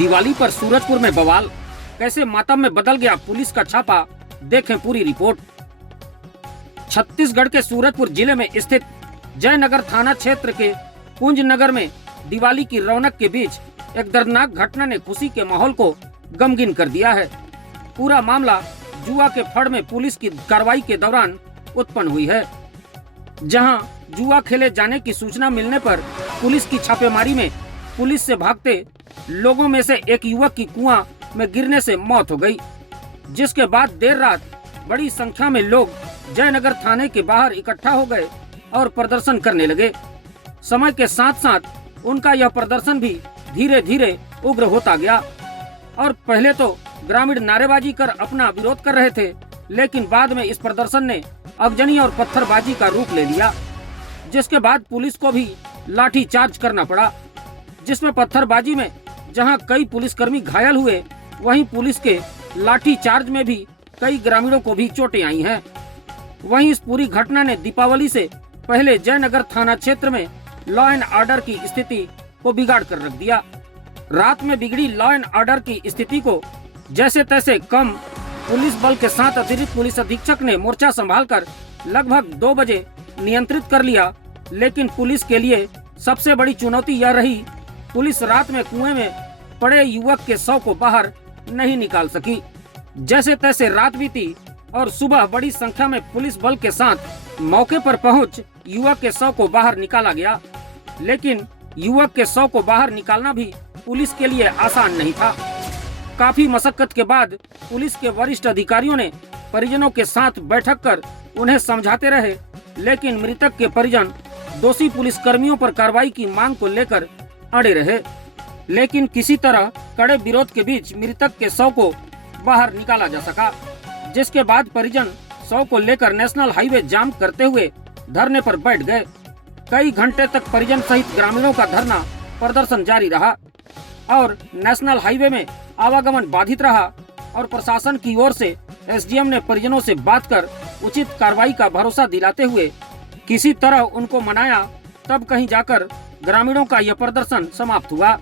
दिवाली पर सूरजपुर में बवाल, कैसे मातम में बदल गया पुलिस का छापा, देखें पूरी रिपोर्ट। छत्तीसगढ़ के सूरजपुर जिले में स्थित जयनगर थाना क्षेत्र के कुंज नगर में दिवाली की रौनक के बीच एक दर्दनाक घटना ने खुशी के माहौल को गमगीन कर दिया है। पूरा मामला जुआ के फड़ में पुलिस की कार्रवाई के दौरान उत्पन्न हुई है, जहां जुआ खेले जाने की सूचना मिलने पर पुलिस की छापेमारी में पुलिस से भागते लोगों में से एक युवक की कुआं में गिरने से मौत हो गई, जिसके बाद देर रात बड़ी संख्या में लोग जयनगर थाने के बाहर इकट्ठा हो गए और प्रदर्शन करने लगे। समय के साथ साथ उनका यह प्रदर्शन भी धीरे धीरे उग्र होता गया और पहले तो ग्रामीण नारेबाजी कर अपना विरोध कर रहे थे, लेकिन बाद में इस प्रदर्शन ने अगजनी और पत्थरबाजी का रूप ले लिया, जिसके बाद पुलिस को भी लाठी चार्ज करना पड़ा, जिसमें पत्थरबाजी में जहां कई पुलिसकर्मी घायल हुए, वहीं पुलिस के लाठी चार्ज में भी कई ग्रामीणों को भी चोटें आई हैं। वहीं इस पूरी घटना ने दीपावली से पहले जयनगर थाना क्षेत्र में लॉ एंड ऑर्डर की स्थिति को बिगाड़ कर रख दिया। रात में बिगड़ी लॉ एंड ऑर्डर की स्थिति को जैसे तैसे कम पुलिस बल के साथ अतिरिक्त पुलिस अधीक्षक ने मोर्चा संभालकर लगभग 2 बजे नियंत्रित कर लिया, लेकिन पुलिस के लिए सबसे बड़ी चुनौती यह रही, पुलिस रात में कुएं में पड़े युवक के शव को बाहर नहीं निकाल सकी। जैसे तैसे रात बीती और सुबह बड़ी संख्या में पुलिस बल के साथ मौके पर पहुंच युवक के शव को बाहर निकाला गया, लेकिन युवक के शव को बाहर निकालना भी पुलिस के लिए आसान नहीं था। काफी मशक्कत के बाद पुलिस के वरिष्ठ अधिकारियों ने परिजनों के साथ बैठक कर उन्हें समझाते रहे, लेकिन मृतक के परिजन दोषी पुलिस कर्मियों पर कार्रवाई की मांग को लेकर अड़े रहे। लेकिन किसी तरह कड़े विरोध के बीच मृतक के शव को बाहर निकाला जा सका, जिसके बाद परिजन शव को लेकर नेशनल हाईवे जाम करते हुए धरने पर बैठ गए। कई घंटे तक परिजन सहित ग्रामीणों का धरना प्रदर्शन जारी रहा और नेशनल हाईवे में आवागमन बाधित रहा और प्रशासन की ओर से एसडीएम ने परिजनों से बात कर उचित कार्रवाई का भरोसा दिलाते हुए किसी तरह उनको मनाया। तब कहीं जाकर ग्रामीणों का यह प्रदर्शन समाप्त हुआ,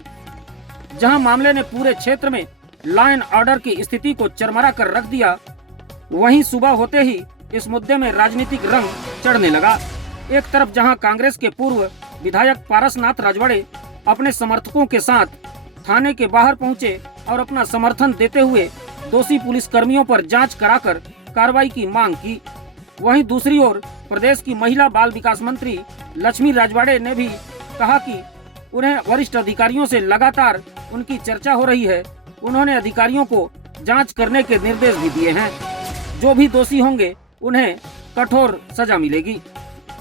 जहां मामले ने पूरे क्षेत्र में लॉ एंड ऑर्डर की स्थिति को चरमरा कर रख दिया। वहीं सुबह होते ही इस मुद्दे में राजनीतिक रंग चढ़ने लगा। एक तरफ जहां कांग्रेस के पूर्व विधायक पारसनाथ राजवाड़े अपने समर्थकों के साथ थाने के बाहर पहुंचे और अपना समर्थन देते हुए दोषी पुलिस कर्मियों पर जांच कराकर कार्रवाई की मांग की, वहीं दूसरी ओर प्रदेश की महिला बाल विकास मंत्री लक्ष्मी राजवाड़े ने भी कहा कि उन्हें वरिष्ठ अधिकारियों से लगातार उनकी चर्चा हो रही है। उन्होंने अधिकारियों को जांच करने के निर्देश भी दिए हैं, जो भी दोषी होंगे उन्हें कठोर सजा मिलेगी।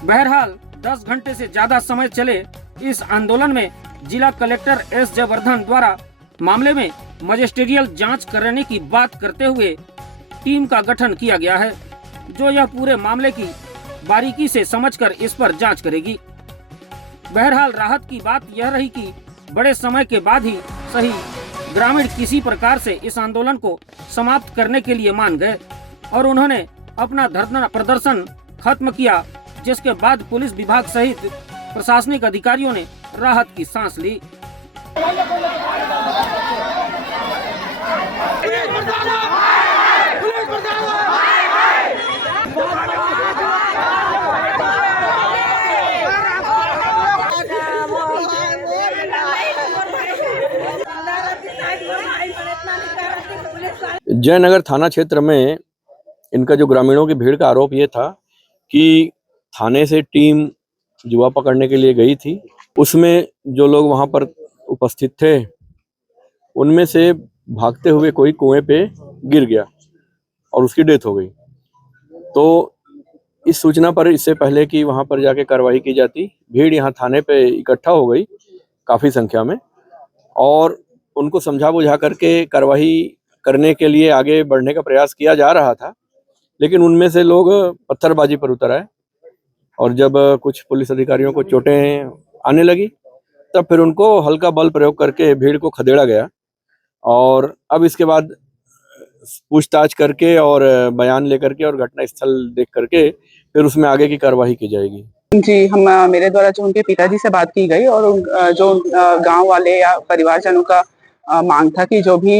बहरहाल 10 घंटे से ज्यादा समय चले इस आंदोलन में जिला कलेक्टर एस जयवर्धन द्वारा मामले में मजिस्ट्रियल जांच करने की बात करते हुए टीम का गठन किया गया है, जो यह पूरे मामले की बारीकी से समझकर इस पर जांच करेगी। बहरहाल राहत की बात यह रही कि बड़े समय के बाद ही सही ग्रामीण किसी प्रकार से इस आंदोलन को समाप्त करने के लिए मान गए और उन्होंने अपना धरना प्रदर्शन खत्म किया, जिसके बाद पुलिस विभाग सहित प्रशासनिक अधिकारियों ने राहत की सांस ली। जयनगर थाना क्षेत्र में इनका जो ग्रामीणों की भीड़ का आरोप ये था कि थाने से टीम जुआ पकड़ने के लिए गई थी, उसमें जो लोग वहां पर उपस्थित थे उनमें से भागते हुए कोई कुएं पे गिर गया और उसकी डेथ हो गई। तो इस सूचना पर इससे पहले कि वहां पर जाके कार्रवाई की जाती, भीड़ यहाँ थाने पे इकट्ठा हो गई काफी संख्या में और उनको समझा बुझा करके कार्रवाई करने के लिए आगे बढ़ने का प्रयास किया जा रहा था, लेकिन उनमें से लोग पत्थरबाजी पर उतर आए और जब कुछ पुलिस अधिकारियों को चोटें आने लगी तब फिर उनको हल्का बल प्रयोग करके भीड़ को खदेड़ा गया और अब इसके बाद पूछताछ करके और बयान लेकर के और घटना स्थल देख करके फिर उसमें आगे की कार्रवाई की जाएगी। जी, मेरे द्वारा जो उनके पिताजी से बात की गई और जो गांव वाले या परिवारजनों का मांग था कि जो भी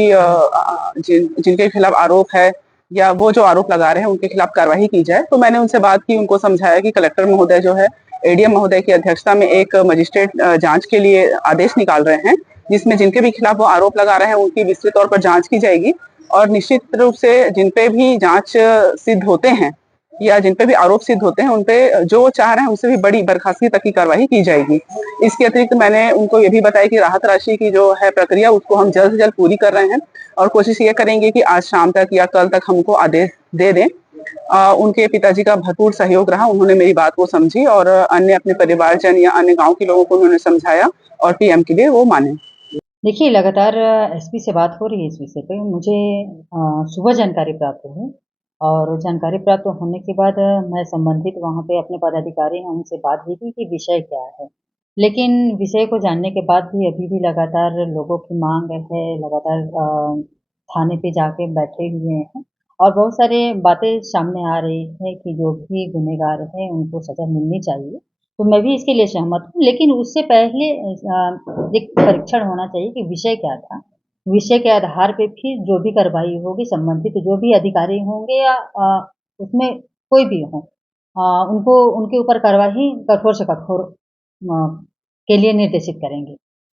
जिनके खिलाफ आरोप है या वो जो आरोप लगा रहे हैं उनके खिलाफ कार्रवाई की जाए। तो मैंने उनसे बात की, उनको समझाया कि कलेक्टर महोदय जो है एडीएम महोदय की अध्यक्षता में एक मजिस्ट्रेट जांच के लिए आदेश निकाल रहे हैं, जिसमें जिनके भी खिलाफ वो आरोप लगा रहे हैं उनकी विस्तृत तौर पर जांच की जाएगी और निश्चित रूप से जिन पे भी जांच सिद्ध होते हैं या जिन पे भी आरोप सिद्ध होते हैं उन पे जो चाह रहे हैं उससे भी बड़ी बर्खास्तगी तक की कार्रवाई की जाएगी। इसके अतिरिक्त मैंने उनको ये भी बताया कि राहत राशि की जो है प्रक्रिया उसको हम जल्द से जल्द पूरी कर रहे हैं और कोशिश ये करेंगे कि आज शाम तक या कल तक हमको आदेश दे दें। उनके पिताजी का भरपूर सहयोग रहा, उन्होंने मेरी बात को समझी और अन्य अपने परिवारजन या अन्य गांव के लोगों को उन्होंने समझाया और पीएम के लिए वो माने। देखिए, लगातार एसपी से बात हो रही है इस विषय पे। मुझे सुबह जानकारी प्राप्त हुई और जानकारी प्राप्त होने के बाद मैं संबंधित वहाँ पे अपने पदाधिकारी हैं उनसे बात भी की कि विषय क्या है। लेकिन विषय को जानने के बाद भी अभी भी लगातार लोगों की मांग है, लगातार थाने पे जाके बैठे हुए हैं और बहुत सारे बातें सामने आ रही है कि जो भी गुनहगार हैं उनको सज़ा मिलनी चाहिए। तो मैं भी इसके लिए सहमत हूँ, लेकिन उससे पहले एक परीक्षण होना चाहिए कि विषय क्या था। विषय के आधार पे फिर जो भी कार्रवाई होगी, संबंधित जो भी अधिकारी होंगे या उसमें कोई भी हो, उनको उनके ऊपर कार्रवाई कठोर से कठोर के लिए निर्देशित करेंगे।